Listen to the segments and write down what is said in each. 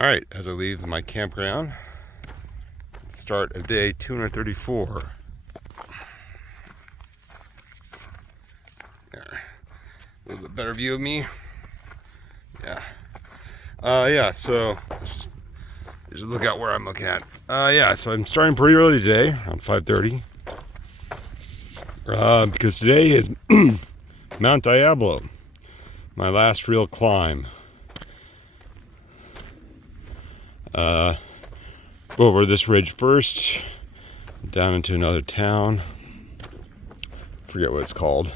All right, as I leave my campground, start of day 234. There, a little bit better view of me. Yeah. So just look out where I'm looking at. So I'm starting pretty early today, around 5:30, because today is Mount Diablo, my last real climb. Go over this ridge first, down into another town. Forget what it's called.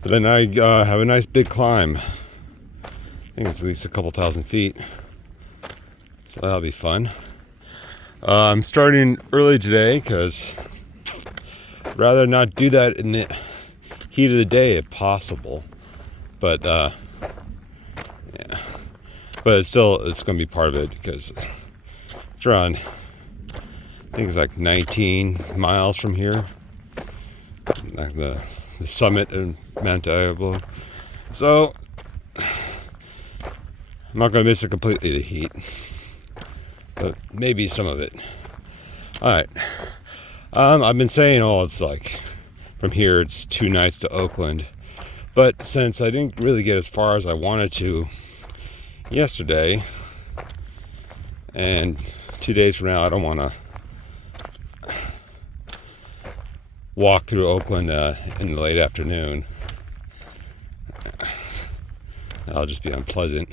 But then I have a nice big climb. I think it's at least a couple thousand feet. So that'll be fun. I'm starting early today because I'd rather not do that in the heat of the day if possible. But yeah. But it's going to be part of it because it's around, I think it's like 19 miles from here, like the summit of Mount Diablo. So I'm not going to miss it completely, the heat, but maybe some of it. All right. I've been saying, it's like from here it's 2 nights to Oakland, but since I didn't really get as far as I wanted to yesterday, and 2 days from now I don't want to walk through Oakland in the late afternoon. That'll just be unpleasant.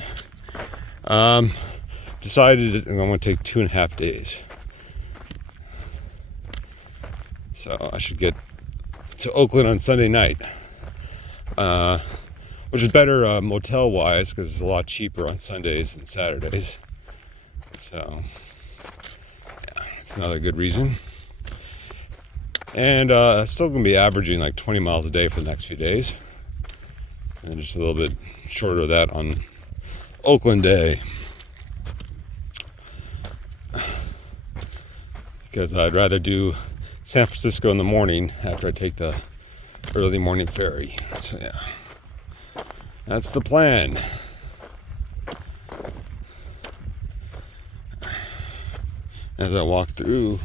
Decided I'm going to take 2.5 days, so I should get to Oakland on Sunday night, which is better motel wise because it's a lot cheaper on Sundays than Saturdays. So yeah, it's another good reason. And still going to be averaging like 20 miles a day for the next few days, and just a little bit shorter of that on Oakland Day, because I'd rather do San Francisco in the morning after I take the early morning ferry. So yeah, that's the plan. As I walk through,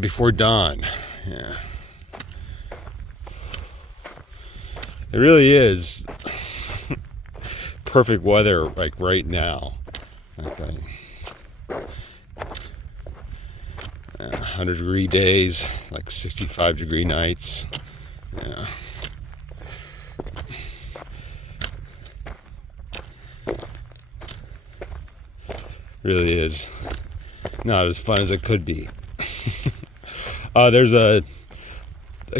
before dawn. Yeah, it really is perfect weather, like right now. Like 100-degree days, like 65-degree nights. Yeah. Really is not as fun as it could be. There's a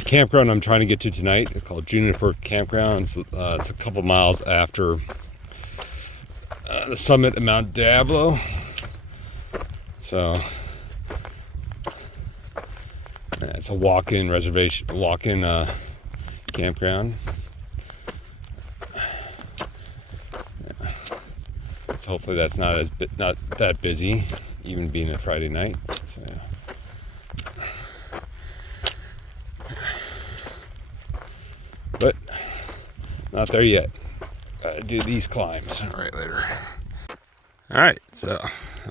campground I'm trying to get to tonight called Junction Campground. It's a couple miles after the summit of Mount Diablo. So it's a walk-in campground. So hopefully that's not that busy, even being a Friday night. So yeah. But not there yet. Gotta do these climbs right later. All right, so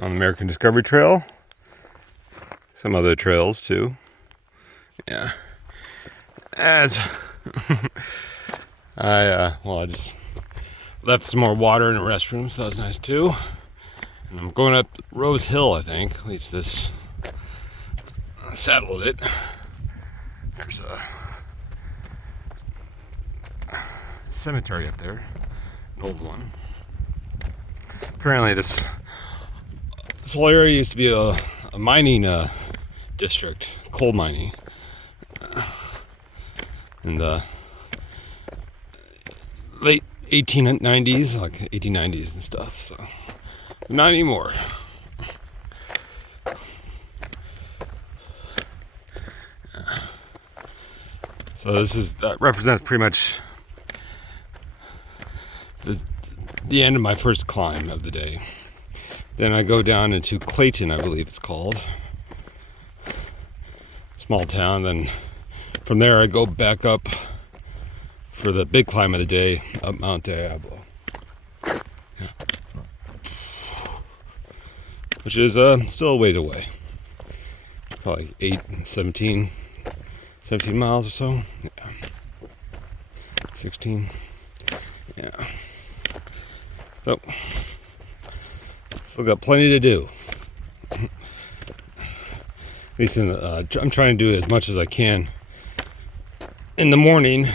on the American Discovery Trail, some other trails too. Yeah. As I just left some more water in the restroom, so that was nice too. And I'm going up Rose Hill, I think. At least this saddled it. There's a cemetery up there, an old one. Apparently this whole area used to be a mining district, coal mining, in the late 1890s, like 1890s and stuff. So not anymore. So that represents pretty much the end of my first climb of the day. Then I go down into Clayton, I believe it's called. Small town. Then from there I go back up for the big climb of the day up Mount Diablo. Yeah. Which is still a ways away. Probably 17 miles or so. Yeah. 16. Yeah. So, still got plenty to do. At least I'm trying to do as much as I can in the morning,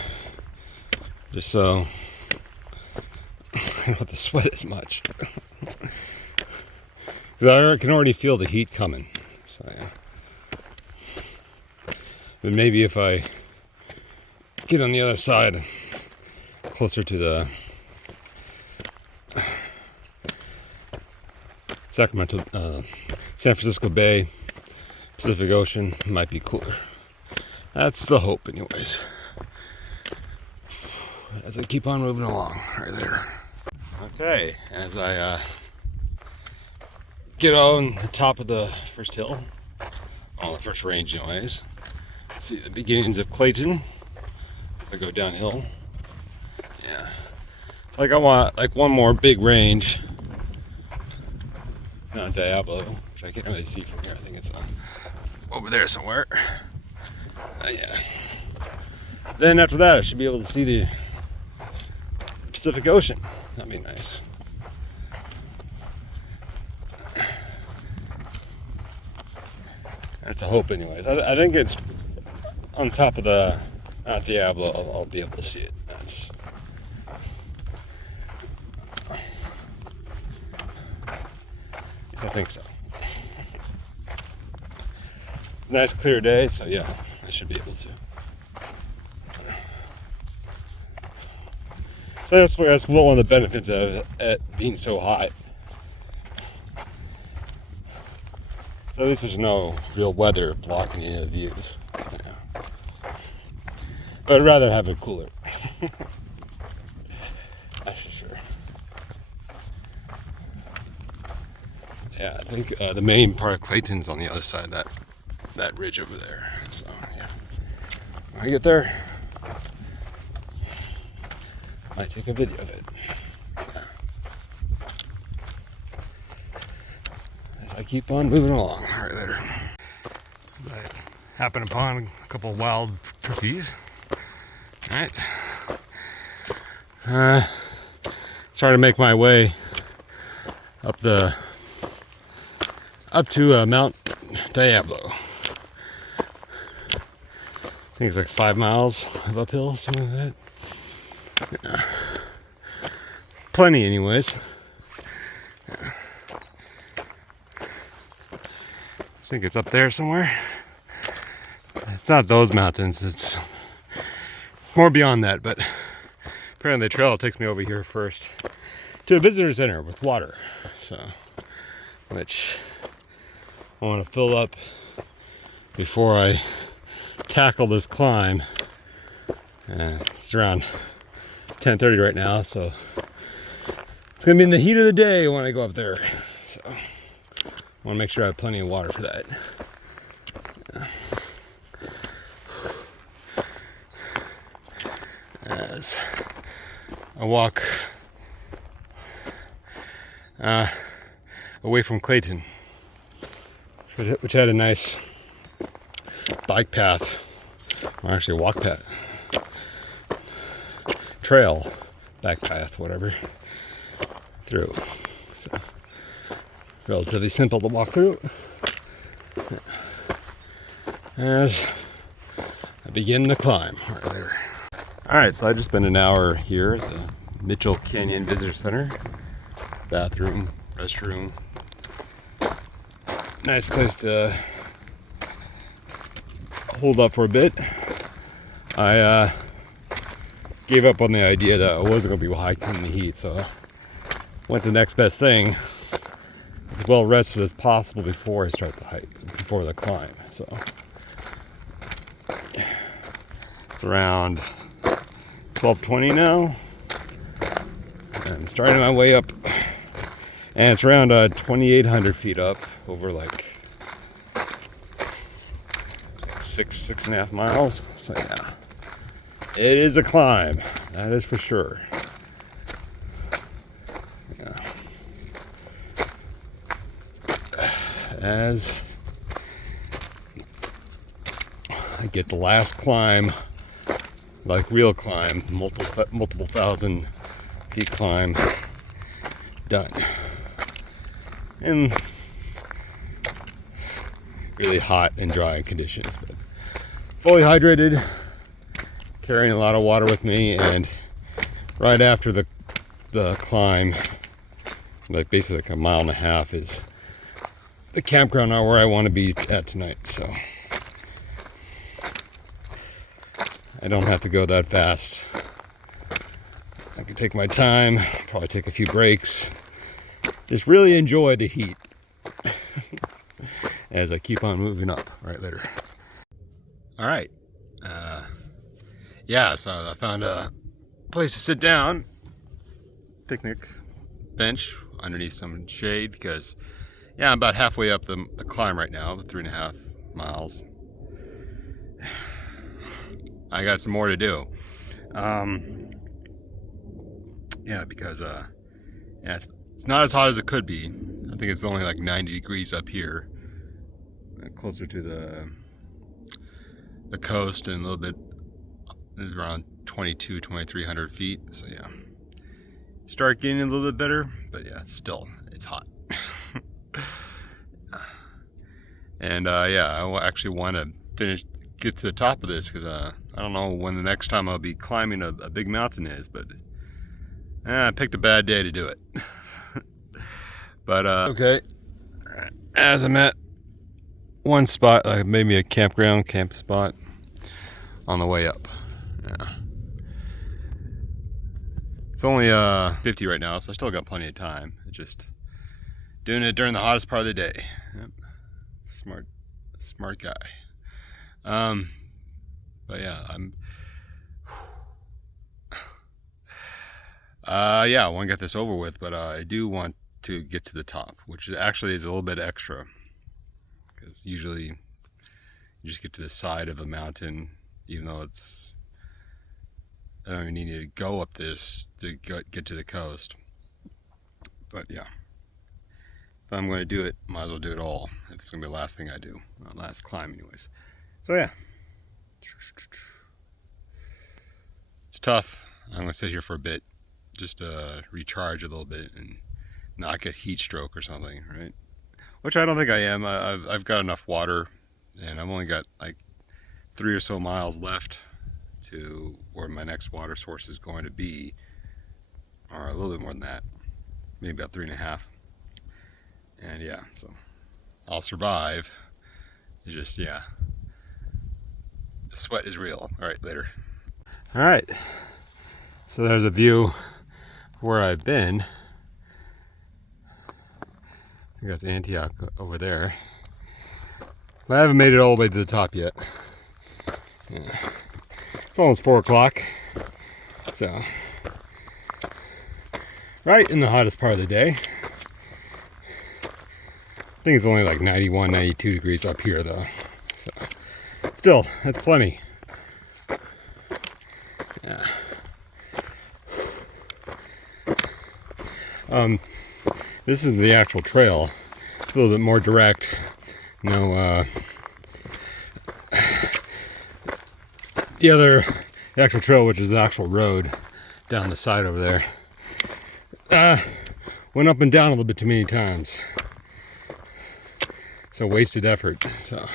just so I don't have to sweat as much. Because I can already feel the heat coming. So, yeah. But maybe if I get on the other side, closer to the San Francisco Bay, Pacific Ocean, might be cooler. That's the hope, anyways. As I keep on moving along, right there. Okay, as I get on the top of the first hill, on the first range, anyways. See the beginnings of Clayton. I go downhill. Yeah. So like I want like one more big range. Mount Diablo, which I can't really see from here. I think it's over there somewhere. Yeah. Then after that, I should be able to see the Pacific Ocean. That'd be nice. That's a hope, anyways. I think it's on top of the Mount Diablo. I'll be able to see it. I think so. Nice clear day, so yeah, I should be able to. So that's one of the benefits of it being so hot. So at least there's no real weather blocking any of the views. So, yeah. But I'd rather have it cooler. That's for sure. Yeah, I think the main part of Clayton's on the other side of that ridge over there. So yeah, when I get there, I might take a video of it. Yeah. As I keep on moving along, right there. As I happen upon a couple wild turkeys. All right. Starting to make my way up to Mount Diablo. I think it's like 5 miles of uphill, something like that. Yeah. Plenty, anyways. Yeah. I think it's up there somewhere. It's not those mountains. It's more beyond that, but apparently the trail takes me over here first to a visitor center with water. So, which I want to fill up before I tackle this climb. It's around 10:30 right now, so it's gonna be in the heat of the day when I go up there. So I want to make sure I have plenty of water for that. Yeah. As I walk away from Clayton, which had a nice bike path, or actually a walk path, trail, bike path, whatever, through. So, relatively simple to walk through. As I begin the climb right there. Alright, so I just spent an hour here at the Mitchell Canyon Visitor Center. Bathroom, restroom. Nice place to hold up for a bit. I gave up on the idea that I wasn't going to be hiking in the heat, so went to the next best thing. As well rested as possible before I start the hike, before the climb. So it's around 12:20 now, and starting my way up, and it's around 2,800 feet up over like 6.5 miles. So yeah, It is a climb, that is for sure. Yeah. As I get the last climb, like real climb, multiple thousand feet climb done. In really hot and dry conditions, but fully hydrated, carrying a lot of water with me, and right after the climb, like basically like a mile and a half, is the campground where I want to be at tonight. So I don't have to go that fast. I can take my time, probably take a few breaks, just really enjoy the heat as I keep on moving up. Right, later. All right. Yeah, so I found a place to sit down, picnic bench underneath some shade, because yeah, I'm about halfway up the climb right now, the 3.5 miles. I got some more to do. Yeah, because yeah, it's not as hot as it could be. I think it's only like 90 degrees up here, closer to the coast, and a little bit is around 2300 feet. So yeah, start getting a little bit better, but yeah, it's hot. And yeah, I actually want to get to the top of this, because I don't know when the next time I'll be climbing a big mountain is, but I picked a bad day to do it. But okay, as I'm at one spot, like maybe a camp spot on the way up. Yeah. It's only 50 right now, so I still got plenty of time. Just doing it during the hottest part of the day. Yep. Smart guy. But yeah, yeah, I want to get this over with, but I do want to get to the top, which actually is a little bit extra, because usually you just get to the side of a mountain, even though I don't even need to go up this to get to the coast. But yeah, if I'm going to do it, might as well do it all. It's going to be the last thing I do, last climb anyways. So yeah, it's tough. I'm going to sit here for a bit, just to recharge a little bit and not get heat stroke or something, right? Which I don't think I am. I've got enough water, and I've only got like 3 or so miles left to where my next water source is going to be, or a little bit more than that, maybe about 3.5. And yeah, so I'll survive. It's just, yeah, the sweat is real. All right, later. All right, so there's a view of where I've been. I think that's Antioch over there. But I haven't made it all the way to the top yet. Yeah. It's almost 4 o'clock. So, right in the hottest part of the day. I think it's only like 91, 92 degrees up here though. So, still, that's plenty. Yeah. This is the actual trail. It's a little bit more direct. No, the actual trail, which is the actual road down the side over there, went up and down a little bit too many times. So wasted effort. So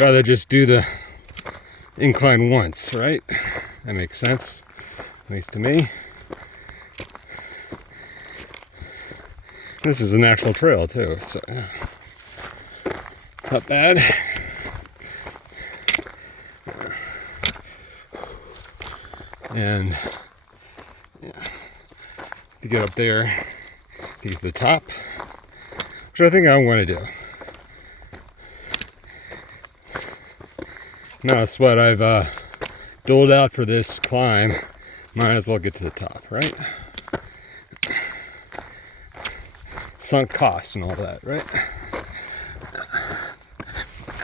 rather just do the incline once, right? That makes sense, at least to me. This is an actual trail too, so yeah. Not bad. And yeah, to get up there, to get to the top, which I think I'm going to do. Now that's what I've doled out for this climb. Might as well get to the top, right? Sunk cost and all that, right?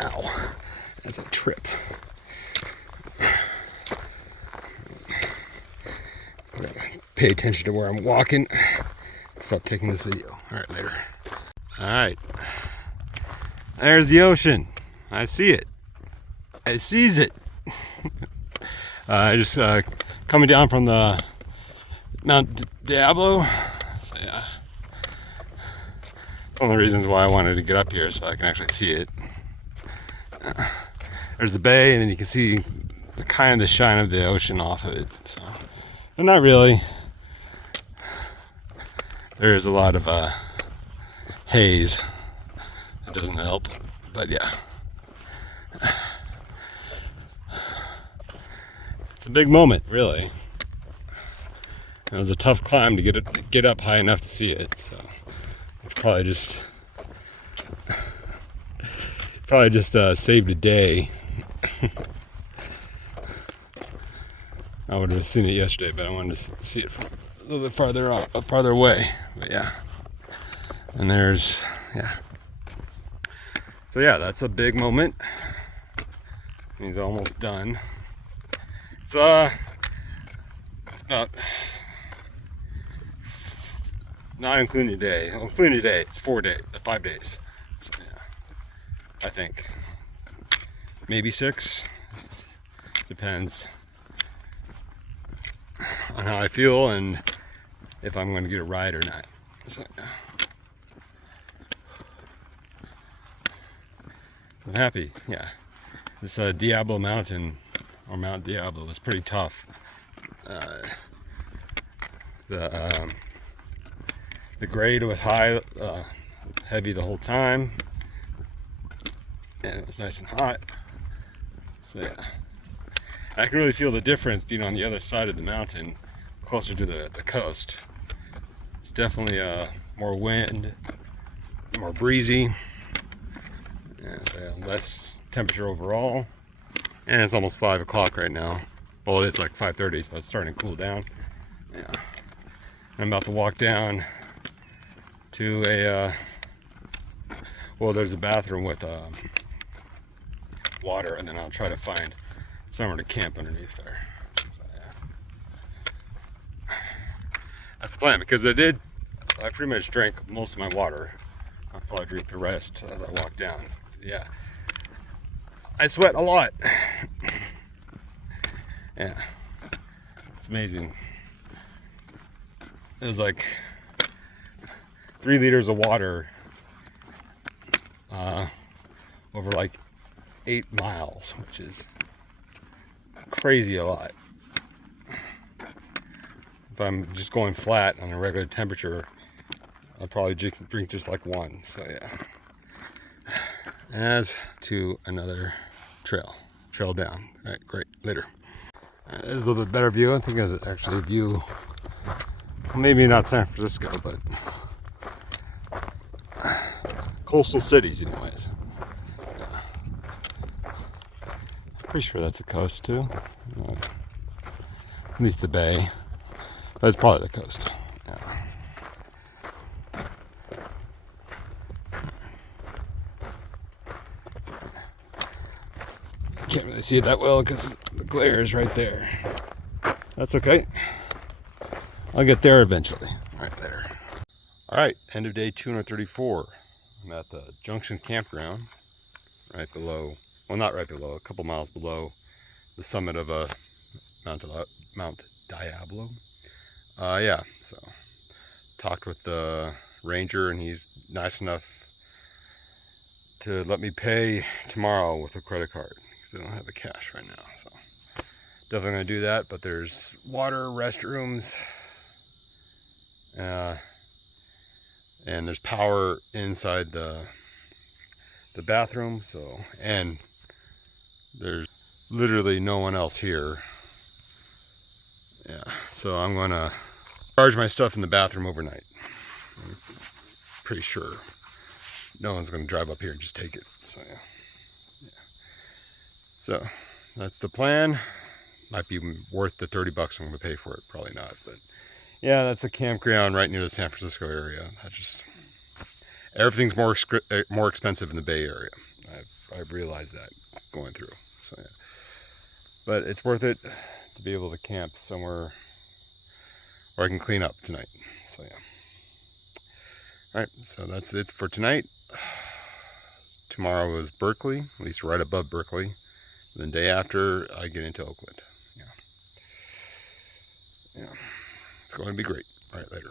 Ow, that's a trip. pay attention to where I'm walking. Stop taking this video. All right, later. All right. There's the ocean. I see it. I sees it. I just coming down from the Mount Diablo. So yeah, it's one of the reasons why I wanted to get up here so I can actually see it. There's the bay, and then you can see the kind of the shine of the ocean off of it. So, but not really. There is a lot of haze. It doesn't help, but yeah. It's a big moment, really. It was a tough climb to get up high enough to see it, so it's probably just saved a day. I would have seen it yesterday, but I wanted to see it from a little bit farther away. But yeah, and there's So yeah, that's a big moment. He's almost done. It's about, not including today. Including today, it's 5 days. So yeah, I think maybe 6. Depends on how I feel and if I'm going to get a ride or not. So yeah. I'm happy. Yeah, this Diablo Mountain, or Mount Diablo, was pretty tough. The grade was high, heavy the whole time, and it was nice and hot. So yeah, I can really feel the difference being on the other side of the mountain, closer to the coast. It's definitely more wind, more breezy, and so yeah, less temperature overall. And it's almost 5 o'clock right now. Well, it's like 5:30, so it's starting to cool down. Yeah, I'm about to walk down to well, there's a bathroom with water, and then I'll try to find somewhere to camp underneath there. So, yeah. That's the plan, because I pretty much drank most of my water. I'll probably drink the rest as I walk down. Yeah, I sweat a lot. Yeah, it's amazing. It was like 3 liters of water over like 8 miles, which is crazy a lot. If I'm just going flat on a regular temperature, I'll probably drink just like 1. So yeah. As to another trail down. All right, great. Later. There's a little bit better view. I think it's actually a view, maybe not San Francisco, but coastal cities anyways. Pretty sure that's the coast too. At least the bay. But it's probably the coast. Yeah. Can't really see it that well because the glare is right there. That's okay. I'll get there eventually. Right there. All right, end of day 234. I'm at the Junction Campground, right below, well, not right below, a couple miles below the summit of Mount Diablo. Yeah, so talked with the ranger, and he's nice enough to let me pay tomorrow with a credit card because I don't have the cash right now. So definitely gonna do that. But there's water, restrooms, and there's power inside the bathroom. So, and there's literally no one else here. Yeah, so I'm gonna charge my stuff in the bathroom overnight. I'm pretty sure no one's gonna drive up here and just take it. So yeah. So that's the plan. Might be worth the $30 I'm gonna pay for it. Probably not, but yeah, that's a campground right near the San Francisco area. Everything's more expensive in the Bay Area. I've realized that going through. So yeah, but it's worth it to be able to camp somewhere or I can clean up tonight. So yeah. All right, so that's it for tonight. Tomorrow is Berkeley, at least right above Berkeley. The day after, I get into Oakland. Yeah. It's going to be great. All right, later.